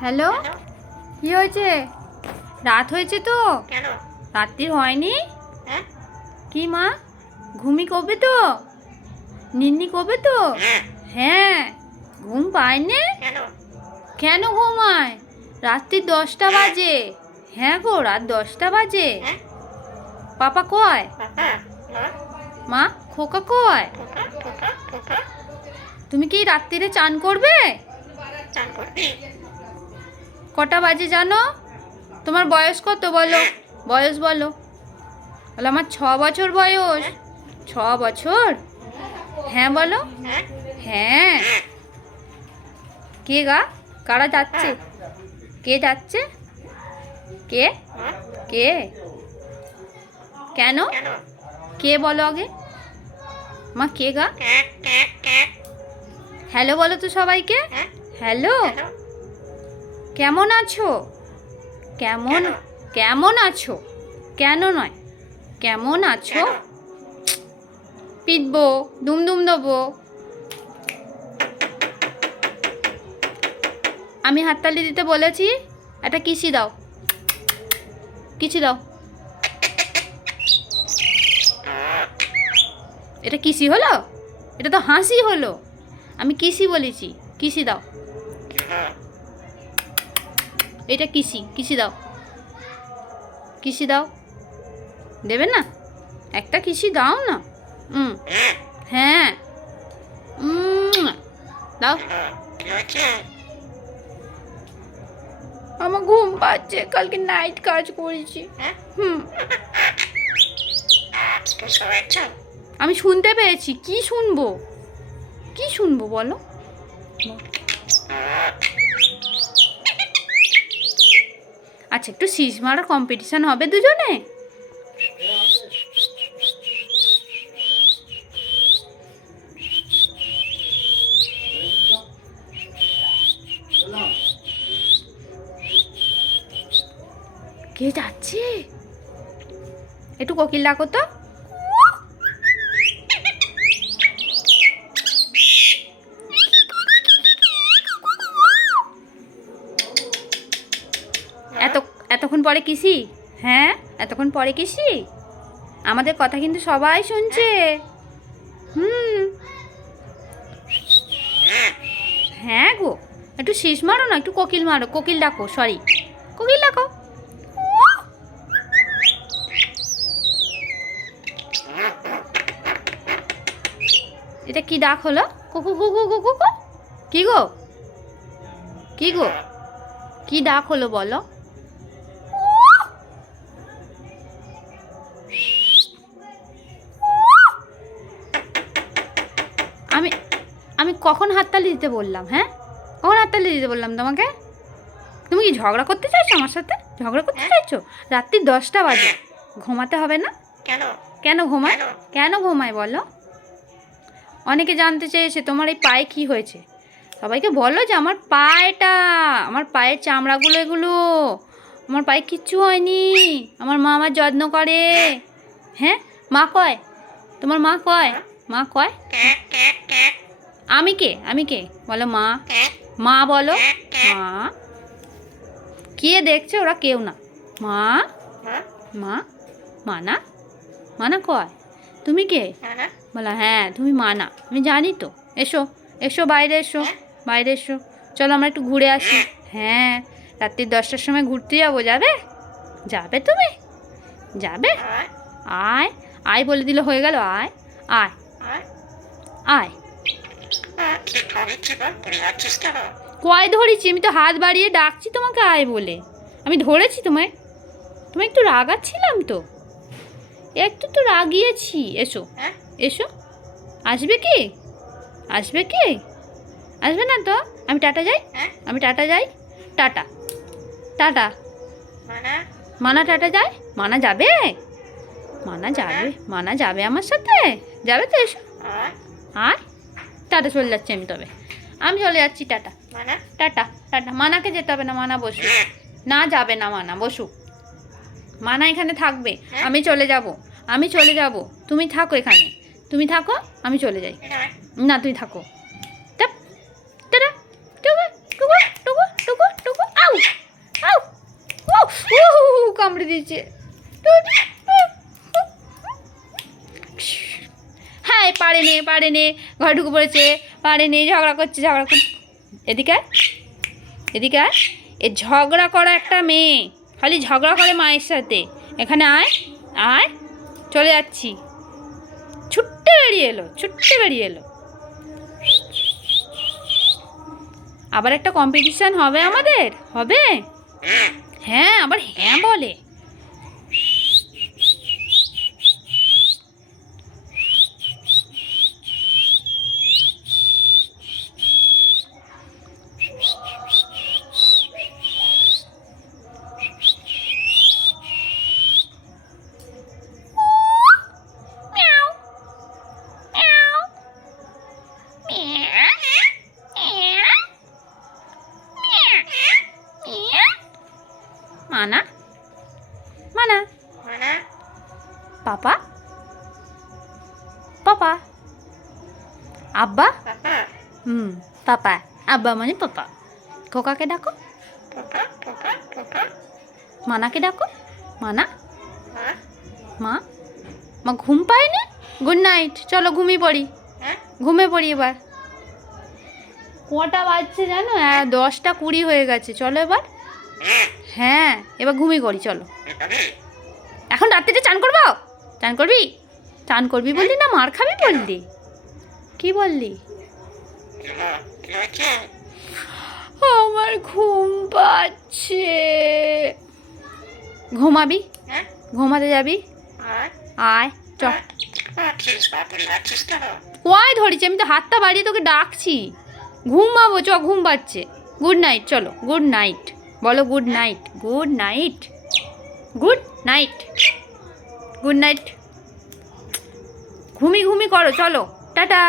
Hello, কি হয়েছে? রাত হয়েছে তো? রাত্রি হয়নি? কি মা, ঘুমি কবে তো? নিন্নি কবে তো? হ্যাঁ, ঘুম পায়নি? কেন ঘুমায়? রাত্রি 10টা বাজে। হ্যাঁ গো, রাত 10টা বাজে। পাপা কয়? মা, খোকা কয়? তুমি কি রাত্রিরে চান করবে? কটা বাজে জানো? তোমার বয়স কত বলো? বয়স বলো। বলো আমার 6 বছর বয়স। 6 বছর? হ্যাঁ বলো। হ্যাঁ। কে গা? কারা যাচ্ছে? কে যাচ্ছে? কে? কে? কেন? কে বলো আগে? মা, কে গা? হ্যালো বলো তো সবাইকে। হ্যালো, কেমন আছো? কেমন কেমন আছো? কেন নয়, কেমন আছো? পিটবো, দুমদুম দেবো। আমি হাততালি দিতে বলেছি, একটা কিসি দাও, কিসি দাও। এটা কিসি হলো? এটা তো হাসি হলো। আমি কিসি বলেছি, কিসি দাও। এটা কিসি, কিসি দাও, কিসি দাও। দেবে না? একটা কিসি দাও না। হ্যাঁ, দাও। আমার ঘুম পাচ্ছে, কালকে নাইট কাজ করেছি। আমি শুনতে পেয়েছি। কি শুনবো? কি শুনবো বলো? আচ্ছা, একটু শীষ মারা কম্পিটিশন হবে দুজনে। কে যাচ্ছে? একটু কোকিল ডাকো তো। এতক্ষণ পরে কিসি? হ্যাঁ, এতক্ষণ পরে কিসি? আমাদের কথা কিন্তু সবাই শুনছে। হ্যাঁ গো, একটু শীষ মারো না, একটু কোকিল মারো, কোকিল ডাকো, সরি, কোকিল ডাকো। এটা কি ডাক হলো? কুকু কুকু কুকু কু। কি গো, কি গো, কি ডাক হলো বলো? আমি আমি কখন হাততালি দিতে বললাম? হ্যাঁ, কখন হাততালি দিতে বললাম তোমাকে? তুমি কি ঝগড়া করতে চাইছো আমার সাথে? ঝগড়া করতে চাইছো? রাত্রি 10টা বাজে, ঘুমাতে হবে না? কেন ঘুমায়? কেন ঘুমায় বলো? অনেকে জানতে চেয়েছে তোমার এই পায়ে কি হয়েছে। সবাইকে বলো যে আমার পায়েটা, আমার পায়ের চামড়াগুলো এগুলো, আমার পায়ে কিচ্ছু হয়নি, আমার মা আমার যত্ন করে। হ্যাঁ, মা কয়? তোমার মা কয়? মা কয়? আমি কে? আমি কে বলো? মা। মা বলো। মা। কে দেখছে? ওরা কেউ না। মা। মা। মানা, মানা কয়? তুমি কে বলো? হ্যাঁ, তুমি মানা। আমি জানি তো। এসো, এসো, বাইরে এসো, বাইরে এসো। চলো আমরা একটু ঘুরে আসি। হ্যাঁ, রাত্রি 10টার সময় ঘুরতে যাবো। যাবে? যাবে তুমি? যাবে? আয়, আয় বলে দিলে হয়ে গেল। আয়, আয়, আয়। কয় ধরেছি? আমি তো হাত বাড়িয়ে ডাকছি তোমাকে আয় বলে। আমি ধরেছি তোমায়? তোমায় একটু রাগাচ্ছিলাম তো, একটু তো রাগিয়েছি। এসো, এসো। আসবে কি? আসবে কি? আসবে না তো? আমি টাটা যাই, আমি টাটা যাই। Tata, tata. মানা টাটা যায়? মানা যাবে? মানা যাবে? মানা যাবে আমার সাথে? যাবে তো? এসো, আয়। টাটা, চলে যাচ্ছি আমি। তবে আমি চলে যাচ্ছি। Tata, tata, tata. মানাকে যেতে হবে না, মানা বসুক। না, যাবে না, মানা বসুক। মানা এখানে থাকবে, আমি চলে যাব। আমি চলে যাব, তুমি থাকো এখানে। তুমি থাকো, আমি চলে যাই। না, তুই থাকো। টাটা, টুকু টুকু টুকু। কামড়ে দিয়েছে। হ্যাঁ পারে নে ঘরে ঢুকে পড়েছে, পারে নে, ঝগড়া করছে। এদিকে আয়, এদিকে আয়। এ ঝগড়া করা একটা মেয়ে, খালি ঝগড়া করে মায়ের সাথে। এখানে আয়, আয়, চলে যাচ্ছি। ছুট্টে বেরিয়ে এলো। আবার একটা কম্পিটিশন হবে আমাদের, হবে? হ্যাঁ, আবার হ্যাঁ বলে। মানা, মানা, পাপা, পাপা, আব্বা, পাপা, আব্বা মানে পাপা। খোকাকে ডাকো, মানাকে ডাকো, মানা, মা। মা ঘুম পায়নি? গুড নাইট, চলো ঘুমিয়ে পড়ি, ঘুমিয়ে পড়ি এবার। কটা বাজছে জানো? 10:20 হয়ে গেছে, চলো এবার। হ্যাঁ, এবার ঘুমিয়ে পড়ি, চলো। এখন রাত্রিতে চান করবো? চান করবি? চান করবি বললি না মার খাবি বললি? কি বললি? আমার ঘুম পাচ্ছে। ঘুমাবি? ঘুমাতে যাবি? আয় চ। কয় ধরেছি, আমি তো হাতটা বাড়িয়ে তোকে ডাকছি। ঘুমাবো, চ, ঘুম পাচ্ছে। গুড নাইট, চলো। গুড নাইট বলো, good night, good night, good night, good night. ঘুমি করো, চলো, টাটা।